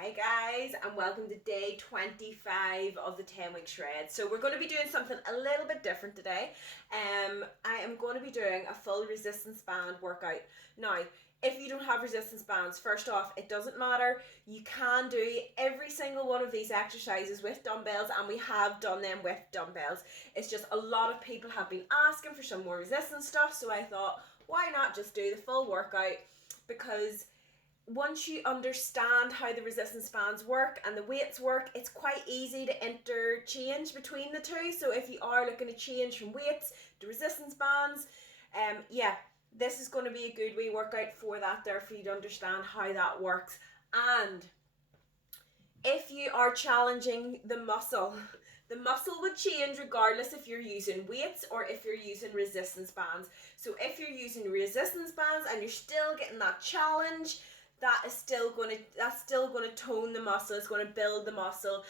Hi guys, and welcome to day 25 of the 10-week shred. So we're going to be doing something a little bit different today. I am going to be doing a full resistance band workout. Now, if you don't have resistance bands, first off, it doesn't matter. You can do every single one of these exercises with dumbbells, and we have done them with dumbbells. It's just a lot of people have been asking for some more resistance stuff, so I thought, why not just do the full workout? Because once you understand how the resistance bands work and the weights work, it's quite easy to interchange between the two. So if you are looking to change from weights to resistance bands, this is going to be a good wee workout for that there, for you to understand how that works. And if you are challenging the muscle would change regardless if you're using weights or if you're using resistance bands. So if you're using resistance bands and you're still getting that challenge, that's still going to tone the muscle. It's going to build the muscle.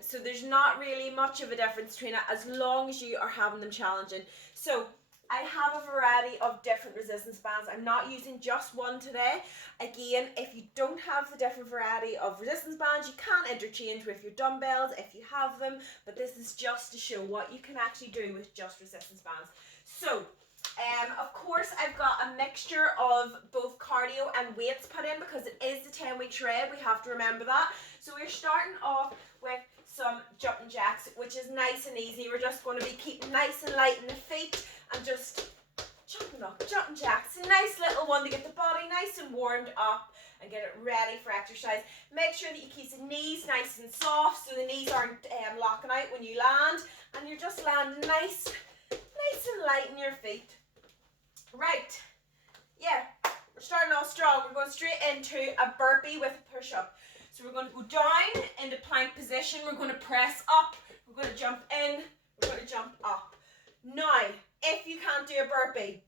So there's not really much of a difference between it as long as you are having them challenging. So I have a variety of different resistance bands. I'm not using just one today. Again, if you don't have the different variety of resistance bands, you can interchange with your dumbbells if you have them, but this is just to show what you can actually do with just resistance bands. So of course, I've got a mixture of both cardio and weights put in because it is the 10-week shred. We have to remember that. So we're starting off with some jumping jacks, which is nice and easy. We're just going to be keeping nice and light in the feet and just jumping jacks. A nice little one to get the body nice and warmed up and get it ready for exercise. Make sure that you keep the knees nice and soft so the knees aren't locking out when you land, and you're just landing nice and light in your feet. Right, we're starting off strong. We're going straight into a burpee with a push-up. So we're going to go down into plank position. We're going to press up. We're going to jump in. We're going to jump up. Now, if you can't do a burpee,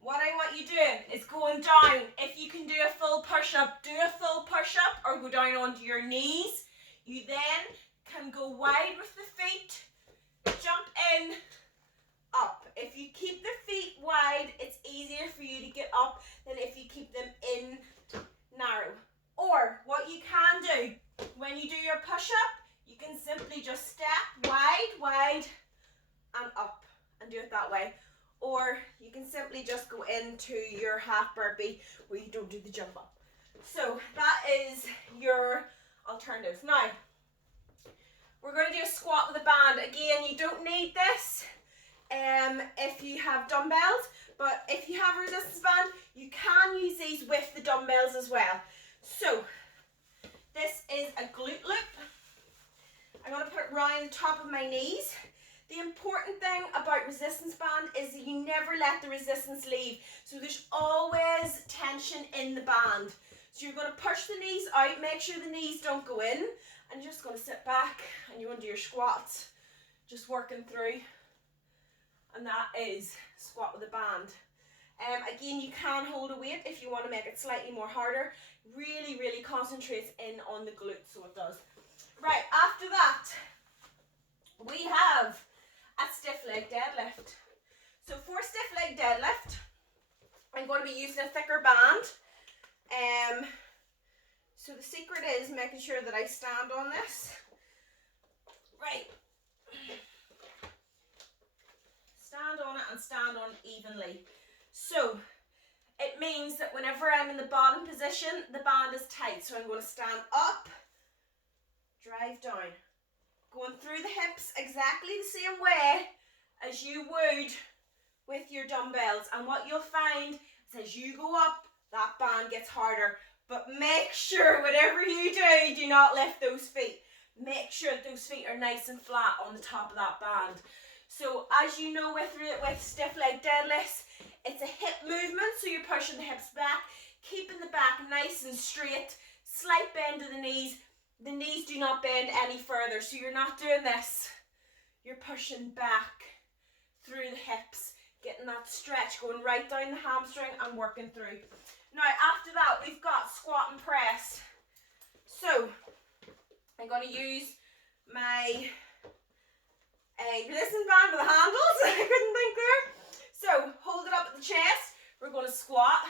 what I want you doing is going down. If you can do a full push-up, do a full push-up or go down onto your knees. You then can go wide with the feet, jump in, up. If you keep the feet wide, it's easier for you to get up than if you keep them in narrow. Or what you can do when you do your push-up, you can simply just step wide and up and do it that way. Or you can simply just go into your half burpee where you don't do the jump up. So that is your alternatives. Now, we're going to do a squat with a band. Again, you don't need this if you have dumbbells, but if you have a resistance band, you can use these with the dumbbells as well. So this is a glute loop. I'm going to put it around the top of my knees. The important thing about resistance band is that you never let the resistance leave. So there's always tension in the band. So you're going to push the knees out, make sure the knees don't go in, and you're just going to sit back and you're going to do your squats, just working through. And that is squat with a band. Again, you can hold a weight if you want to make it slightly more harder. Really concentrates in on the glutes, so it does. Right, after that, we have a stiff leg deadlift. So for stiff leg deadlift, I'm going to be using a thicker band. So the secret is making sure that I stand on this. Right. Stand on it and stand on it evenly. So it means that whenever I'm in the bottom position, the band is tight. So I'm going to stand up, drive down, going through the hips exactly the same way as you would with your dumbbells. And what you'll find is as you go up, that band gets harder. But make sure whatever you do not lift those feet. Make sure that those feet are nice and flat on the top of that band. So as you know with stiff leg deadlifts, it's a hip movement, so you're pushing the hips back, keeping the back nice and straight, slight bend to the knees. The knees do not bend any further, so you're not doing this. You're pushing back through the hips, getting that stretch, going right down the hamstring and working through. Now after that, we've got squat and press. So I'm going to use my resistance band with the handles. I couldn't think there. So hold it up at the chest. We're going to squat.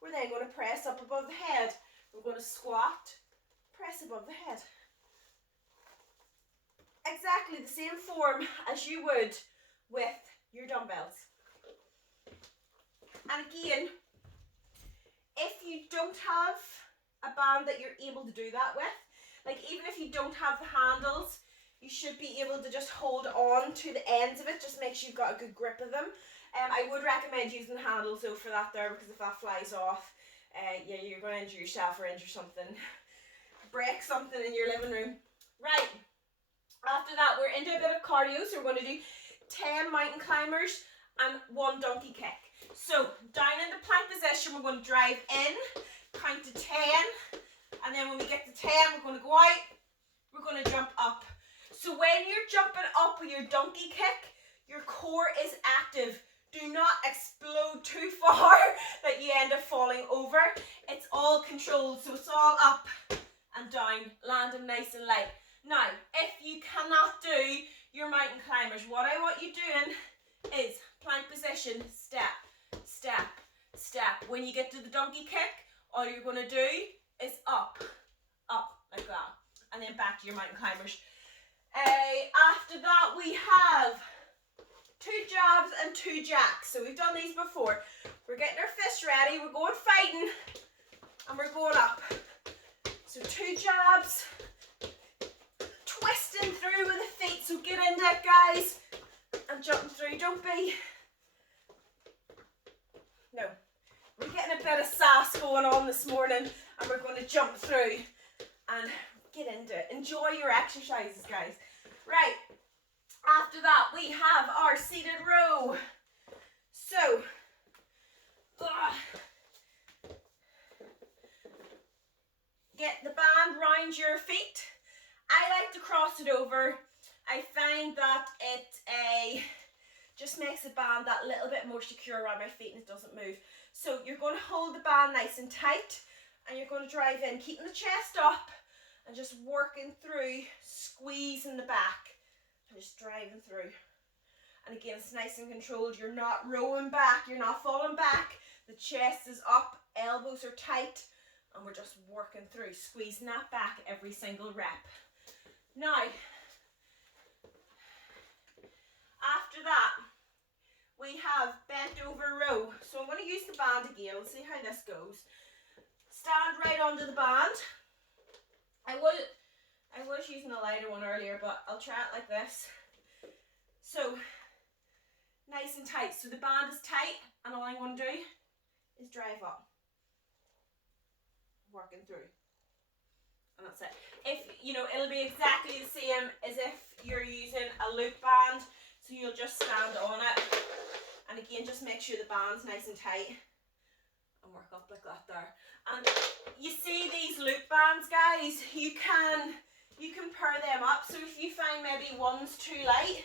We're then going to press up above the head. We're going to squat, press above the head. Exactly the same form as you would with your dumbbells. And again, if you don't have a band that you're able to do that with, like even if you don't have the handles, you should be able to just hold on to the ends of it, just make sure you've got a good grip of them. I would recommend using the handles though for that there, because if that flies off, yeah, you're going to injure yourself or injure something. Break something in your living room. Right, after that we're into a bit of cardio, so we're going to do 10 mountain climbers and 1 donkey kick. So down in the plank position, we're going to drive in, count to 10, and then when we get to 10, we're going to go out, we're going to jump up. So when you're jumping up with your donkey kick, your core is active. Do not explode too far that you end up falling over. It's all controlled, so it's all up and down, landing nice and light. Now, if you cannot do your mountain climbers, what I want you doing is plank position, step, step, step. When you get to the donkey kick, all you're going to do is up, up, like that. And then back to your mountain climbers. After that, we have 2 jabs and 2 jacks. So we've done these before. We're getting our fists ready, we're going fighting, and we're going up. So 2 jabs, twisting through with the feet, so get into it, guys, and jumping through. Don't be, no, we're getting a bit of sass going on this morning, and we're going to jump through and get into it. Enjoy your exercises, guys. Right, after that we have our seated row. So, get the band round your feet. I like to cross it over. I find that it just makes the band that little bit more secure around my feet and it doesn't move. So you're going to hold the band nice and tight, and you're going to drive in, keeping the chest up and just working through, squeezing the back and just driving through. And again, it's nice and controlled. You're not rowing back, you're not falling back. The chest is up, elbows are tight, and we're just working through, squeezing that back every single rep. Now, after that, we have bent over row. So I'm going to use the band again. We'll see how this goes. Stand right onto the band. I was using a lighter one earlier, but I'll try it like this. So, nice and tight. So the band is tight, and all I'm going to do is drive up. Working through. And that's it. If, you know, it'll be exactly the same as if you're using a loop band. So you'll just stand on it. And again, just make sure the band's nice and tight. And work up like that there. And you see these loop bands, guys, you can pair them up. So if you find maybe one's too light,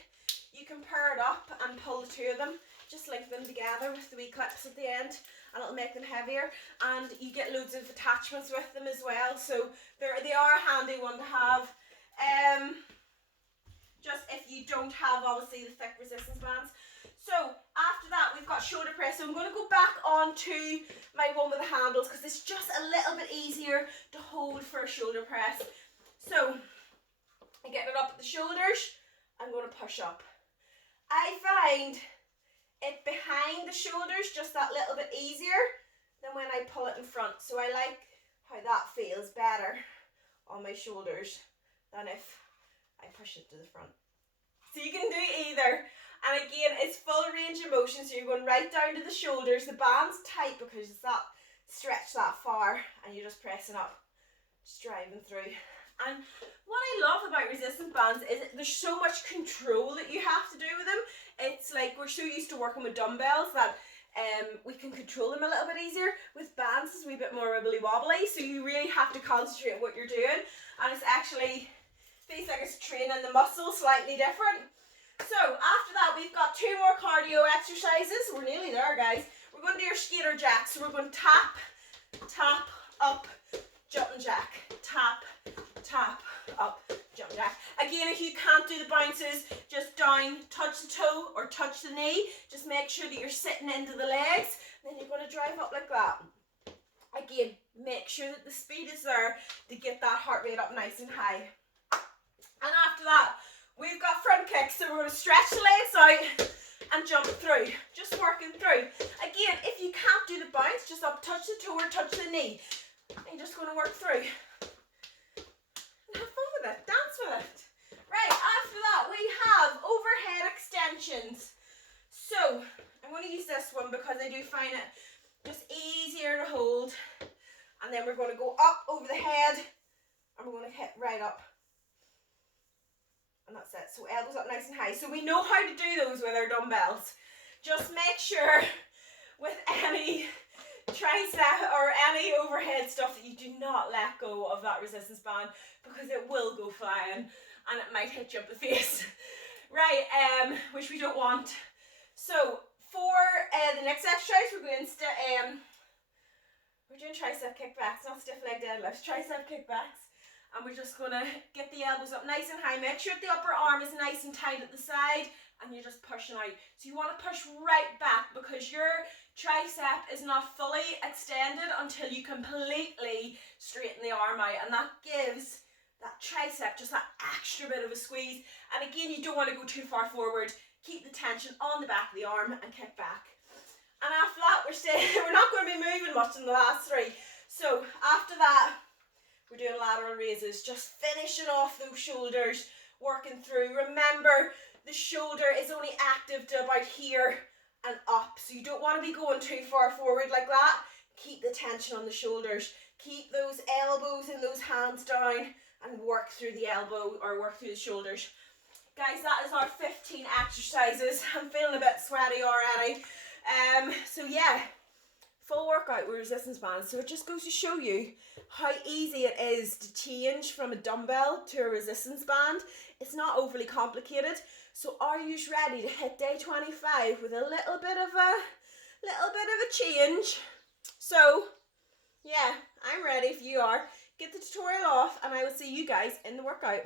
you can pair it up and pull the 2 of them. Just link them together with the wee clips at the end, and it'll make them heavier. And you get loads of attachments with them as well. So they are a handy one to have. Just if you don't have, obviously, the thick resistance bands. So after that, we've got shoulder press. So I'm going to go back onto my one with the handles because it's just a little bit easier to hold for a shoulder press. So I'm getting it up at the shoulders. I'm going to push up. I find it behind the shoulders just that little bit easier than when I pull it in front. So I like how that feels better on my shoulders than if I push it to the front. So you can do either. And again, it's full range of motion, so you're going right down to the shoulders. The band's tight because it's that stretched that far, and you're just pressing up, just driving through. And what I love about resistance bands is there's so much control that you have to do with them. It's like we're so used to working with dumbbells that we can control them a little bit easier. With bands, it's a wee bit more wibbly wobbly, so you really have to concentrate on what you're doing. And it's actually feels like it's training the muscle slightly different. So after that, we've got 2 more cardio exercises. We're nearly there, guys. We're going to do our skater jack. So we're going to tap, tap, up, jumping jack, tap, tap, up, jump jack. Again, if you can't do the bounces, just down, touch the toe or touch the knee. Just make sure that you're sitting into the legs. Then you're going to drive up like that. Again, make sure that the speed is there to get that heart rate up nice and high. And after that, we've got front kicks, so we're going to stretch the legs out and jump through, just working through. Again, if you can't do the bounce, just up, touch the toe or touch the knee. And you're just going to work through. And have fun with it, dance with it. Right, after that, we have overhead extensions. So, I'm going to use this one because I do find it just easier to hold. And then we're going to go up over the head, and we're going to hit right up. And that's it. So elbows up nice and high. So we know how to do those with our dumbbells. Just make sure with any tricep or any overhead stuff that you do not let go of that resistance band, because it will go flying and it might hit you up the face. Right, which we don't want. So for the next exercise, we're going to we're doing tricep kickbacks, not stiff leg deadlifts, tricep kickbacks. And we're just going to get the elbows up nice and high. Make sure the upper arm is nice and tight at the side, and you're just pushing out. So you want to push right back, because your tricep is not fully extended until you completely straighten the arm out. And that gives that tricep just that extra bit of a squeeze. And again, you don't want to go too far forward. Keep the tension on the back of the arm and kick back. And after that, we're not going to be moving much in the last three. So after that, we're doing lateral raises, just finishing off those shoulders, working through. Remember, the shoulder is only active to about here and up, so you don't want to be going too far forward like that. Keep the tension on the shoulders. Keep those elbows and those hands down and work through the elbow or work through the shoulders. Guys, that is our 15 exercises. I'm feeling a bit sweaty already. So yeah, full workout with resistance bands. So it just goes to show you how easy it is to change from a dumbbell to a resistance band. It's not overly complicated. So are you ready to hit day 25 with a little bit of a change? So yeah, I'm ready if you are. Get the tutorial off and I will see you guys in the workout.